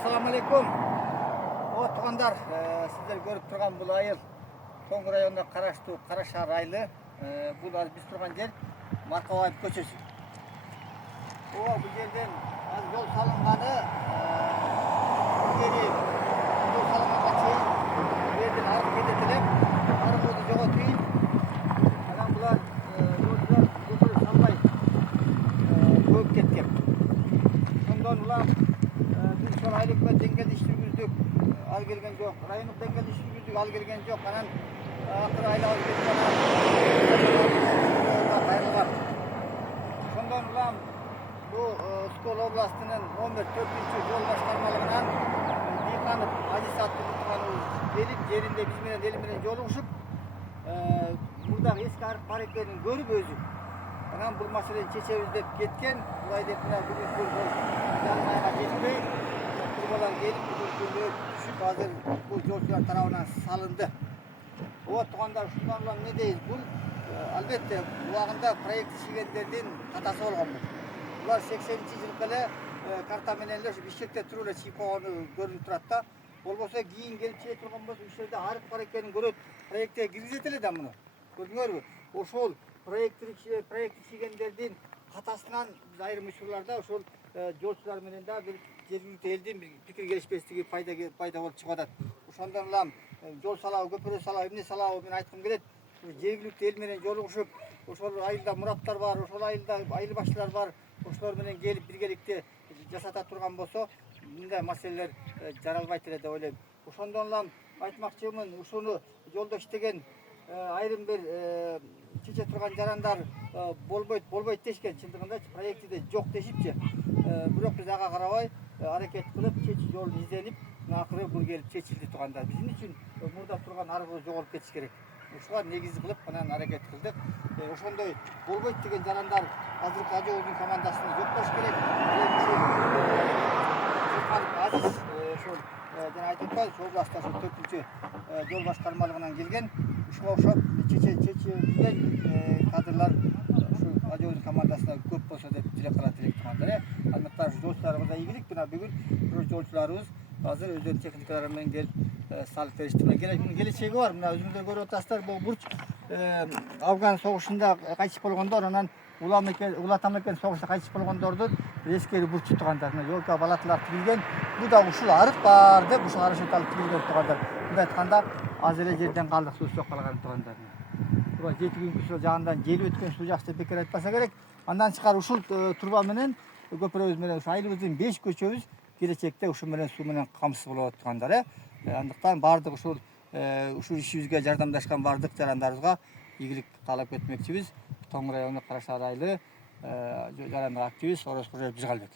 Assalamu alaikum. O tuğanlar, sizler görüp turgan bu ayıl Toңгыр rayonuna Karaştu, Karaşar aylı. Bu biz turgan yer Markavayip köçesi. O bu yerden az yol salınganı bu yeri yol salınganға çeyin bu yerden alıp kedetilip arıqodu joğotuyun. Anan bular yolcular köpürü salmay köp ketken. Sondan ulan biz sol aylıkla dengel iştirgüzdük, al gelgen yok. Rayonluk dengel iştirgüzdük, al gelgen yok. Anan akır ayla alıp ketken ayrılgan. Sondan ulan bu Skol Oblasti'nin 11-4. yol başkarmalığından Dikanıp, Aziz Attı Mutluğan'ı gelip yerinde bizimle elimine yoluşup burada eski arık pareklerini görüp özü. Anan bu meseleyi çeçevizdep ketken, burayı dep bugün yanına geçmey, kurbalar gelip bugün düşüp hazır bu yolcular tarafından salındı. O tuğanlar şundan ulan ne deyiz bu? Albatta bu vaqında proyekt işigenlerden hatası olgan bu. Ular 80-ci yılkale karta menenler işekte turula çiğkoğunu görünüp turatta. Olmasa giyin gelip çiğe turgan bolsa işlerde arık pareklerini görüp proyekte girgizeteli bunu. Gördüңөр mü? Oşol proyekt işigenlerden hatasından biz ayrılmışlarda oşol yolcular menen da bir jергilиктүү elдин bir pikir gelişpестиги пайда болуп чыгып атат. Ошондон улам жол салабы, көпүрө салабы, эмне салабы мен айткым келет. Жергиликтүү эл менен жолугушуп, ошол айылда мураттар бар, ошол айылда айыл башчылар бар. Ошолор менен келип биргеликте жасата турган болсо, мындай маселелер жаралбайт эле деп ойлойм. Ошондон улам айтмакчымын, ушуну жолдо иштеген айрым бир чече турган жарандар болбойт дешкен. Чындыгында проектиде жок дешипчи. Бирок биз ага карабай аракет кылып, чечүү жолун изденип, акыры бул келип чечилди турганда. Биздин үчүн мурда турган арыгыбыз жоголуп кетиш керек. Ушуга негиз кылып анан аракет кылдык. Ошондой болбойт деген жарандар азыркы Ажоодун командасына жоктош керек. Азиз ошол жана айтып атпайбы, областта ошол 4-чү жол башкармалыгынан келген. Ушуга окшоп чечилген кадрлар ушул Ажоодун командасына көп болсо деп тилек кылат элек тургандар. Андыктан жолчуларыбызга ийгилик. Мына бүгүн жолчуларыбыз азыр өздөрүнүн техникалары менен келип салып беришти. Келечеги бар. Мына өзүңүздөр көрүп атасыздар, бул бурч Афган согушунда кайтыш болгондор, анан Улатам экен согушта кайтыш болгондордун эскери бурчу тургандар. Мына жолка балатлар тигилген. Бул да ушул арык бар деп ушул арышет алып тигилген тургандар. Мындай айтканда аз эле жерден калдык, суу жок калган тургандар. Тура 7 күнгө суу жагындан жел өткөн суу жакты бекер айтпаса керек. Андан тышкары ушул турба менен көпүрөбүз менен ушу айылыбыздын 5 көчөбүз келечекте ушу менен суу менен камсыз болот тургандар. Андыктан бардык ушул ишибизге жардамдашкан бардык жарандарыбызга ийгилик каалап кетмекчибиз. Тоңгыр району Карашар айылы жарандык активист Орос Кожоев Бижгалбек.